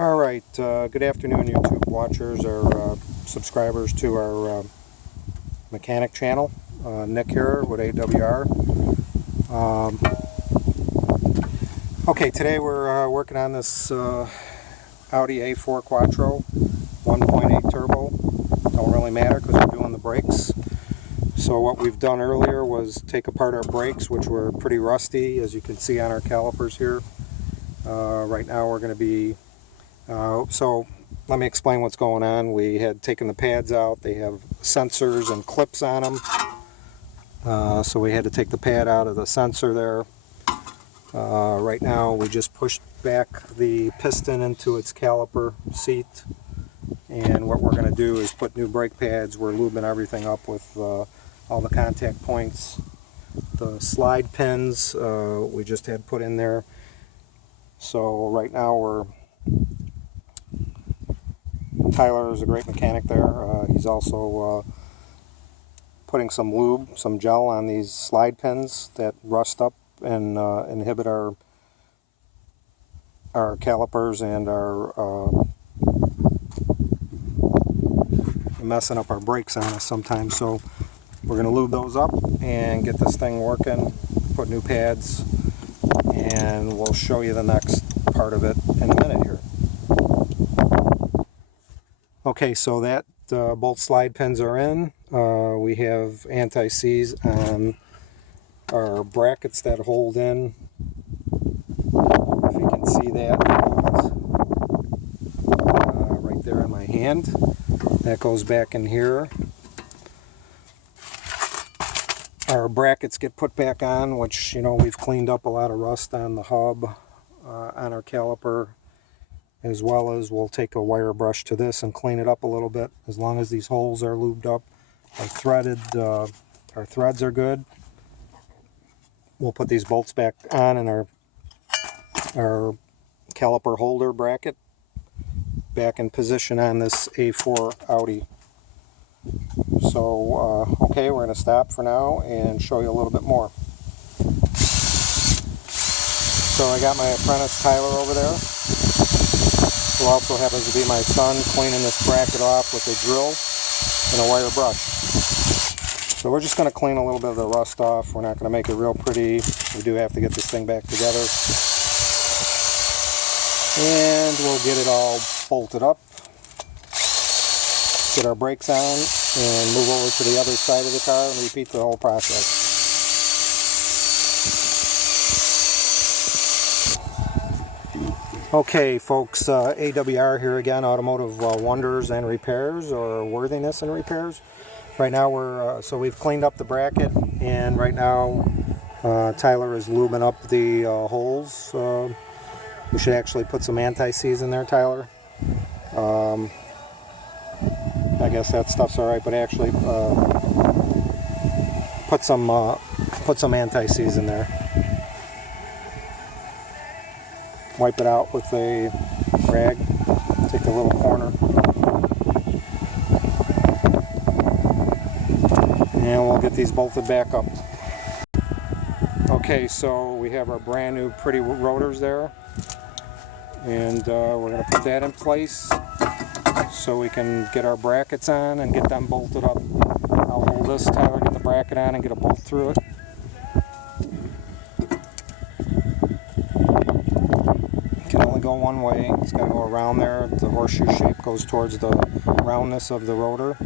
Alright, good afternoon YouTube watchers or subscribers to our mechanic channel. Nick here with AWR. Okay, today we're working on this Audi A4 Quattro 1.8 turbo. Don't really matter because we're doing the brakes. So what we've done earlier was take apart our brakes, which were pretty rusty, as you can see on our calipers here. Right now we're going to be so let me explain what's going on. We had taken the pads out. They have sensors and clips on them. So we had to take the pad out of the sensor there. Right now we just pushed back the piston into its caliper seat. And what we're going to do is put new brake pads. We're lubing everything up with all the contact points. The slide pins we just had put in there. So right now Tyler is a great mechanic there. He's also putting some lube, some gel on these slide pins that rust up and inhibit our calipers and are messing up our brakes on us sometimes. So we're going to lube those up and get this thing working, put new pads, and we'll show you the next part of it in a minute here. Okay, so that both slide pins are in. We have anti-seize on our brackets that hold in. If you can see that right there in my hand. That goes back in here. Our brackets get put back on, which, you know, we've cleaned up a lot of rust on the hub, on our caliper, as well as we'll take a wire brush to this and clean it up a little bit. As long as these holes are lubed up, our threads are good. We'll put these bolts back on in our caliper holder bracket back in position on this A4 Audi. So okay, we're going to stop for now and show you a little bit more. So I got my apprentice Tyler over there, who also happens to be my son, cleaning this bracket off with a drill and a wire brush. So we're just going to clean a little bit of the rust off. We're not going to make it real pretty. We do have to get this thing back together. And we'll get it all bolted up, get our brakes on, and move over to the other side of the car and repeat the whole process. Okay folks, AWR here again, Automotive Wonders and Repairs, or Worthiness and Repairs. Right now so we've cleaned up the bracket, and right now Tyler is lubing up the holes. We should actually put some anti-seize in there, Tyler. I guess that stuff's alright, but actually put some anti-seize in there. Wipe it out with a rag. Take the little corner. And we'll get these bolted back up. Okay, so we have our brand new pretty rotors there. And we're going to put that in place so we can get our brackets on and get them bolted up. I'll hold this, Tyler, get the bracket on and get a bolt through it. It can only go one way. It's got to go around there. The horseshoe shape goes towards the roundness of the rotor.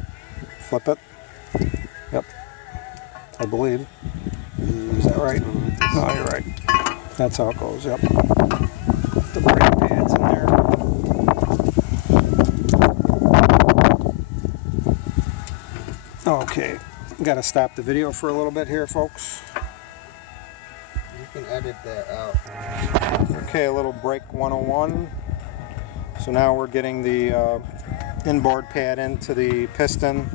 Flip it. Yep. I believe. Is that right? No, you're right. That's how it goes, yep. The brake pads in there. Okay, got to stop the video for a little bit here, folks. You can edit that out. Okay, a little brake 101. So now we're getting the inboard pad into the piston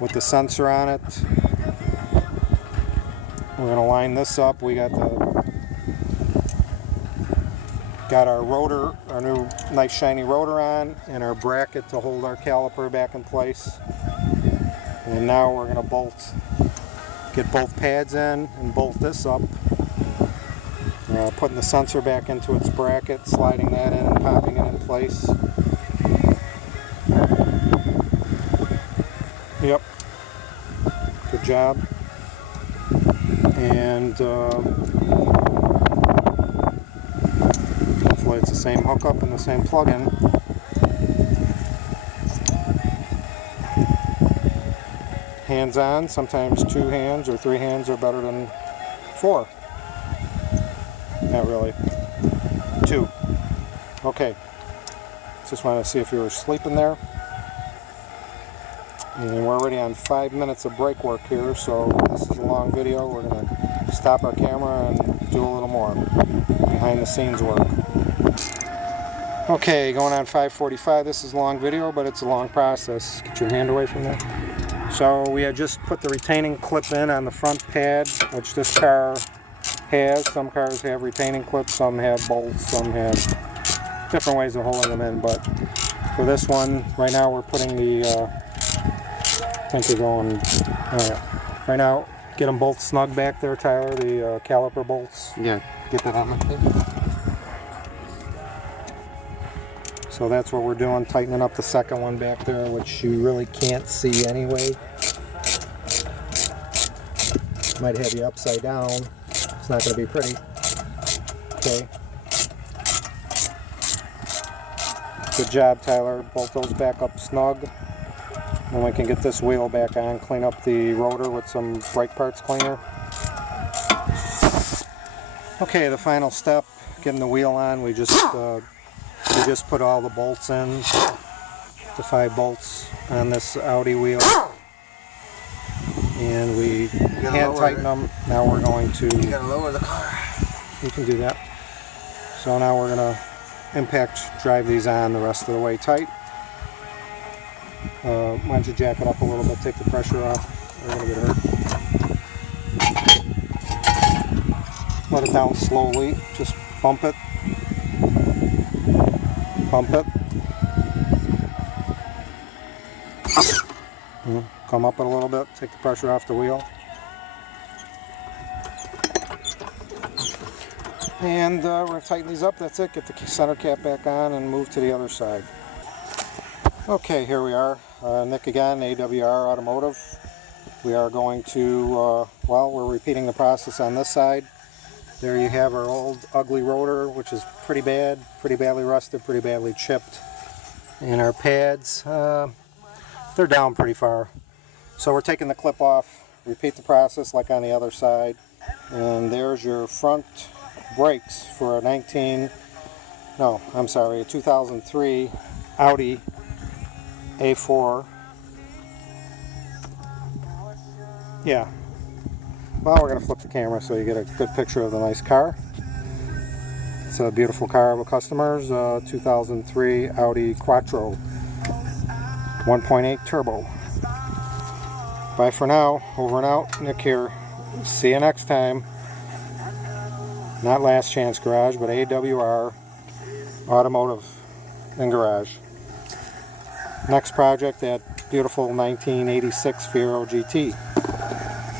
with the sensor on it. We're going to line this up. We got our rotor, our new nice shiny rotor on, and our bracket to hold our caliper back in place. And now we're going to get both pads in and bolt this up. Putting the sensor back into its bracket, sliding that in and popping it in place. place. Yep. Good job. And hopefully it's the same hookup and the same plug-in. Hands on, sometimes 2 hands or 3 hands are better than 4. Not really. 2. Okay. Just wanted to see if you were sleeping there. And we're already on 5 minutes of brake work here, so this is a long video. We're going to stop our camera and do a little more behind the scenes work. Okay, going on 5:45. This is a long video, but it's a long process. Get your hand away from there. So we had just put the retaining clip in on the front pad, which this car has. Some cars have retaining clips, some have bolts, some have different ways of holding them in. But for this one, right now we're putting the, I think we're going, right now, get them both snug back there, Tyler, the caliper bolts. Yeah, get that on my thing. So that's what we're doing, tightening up the second one back there, which you really can't see anyway. Might have you upside down. It's not going to be pretty. Okay. Good job, Tyler. Bolt those back up snug. And we can get this wheel back on, clean up the rotor with some brake parts cleaner. Okay, the final step, getting the wheel on. We just put all the bolts in, the 5 bolts on this Audi wheel, and we hand tighten them. Now we're going to, you gotta lower the car. You can do that. So now we're going to impact drive these on the rest of the way tight. Why don't you jack it up a little bit, take the pressure off, we're going to get hurt. Let it down slowly, just bump it. Pump it. Come up it a little bit, take the pressure off the wheel. And we're going to tighten these up, that's it. Get the center cap back on and move to the other side. Okay, here we are. Nick again, AWR Automotive. We are going to, well, we're repeating the process on this side. There you have our old ugly rotor, which is pretty bad, pretty badly rusted, pretty badly chipped. And our pads, they're down pretty far. So we're taking the clip off, repeat the process like on the other side. And there's your front brakes for a 2003 Audi A4. Yeah. Well, we're going to flip the camera so you get a good picture of the nice car. It's a beautiful car of a customer's, 2003 Audi Quattro 1.8 turbo. Bye for now. Over and out. Nick here. See you next time. Not Last Chance Garage, but AWR Automotive and Garage. Next project, that beautiful 1986 Fiero GT.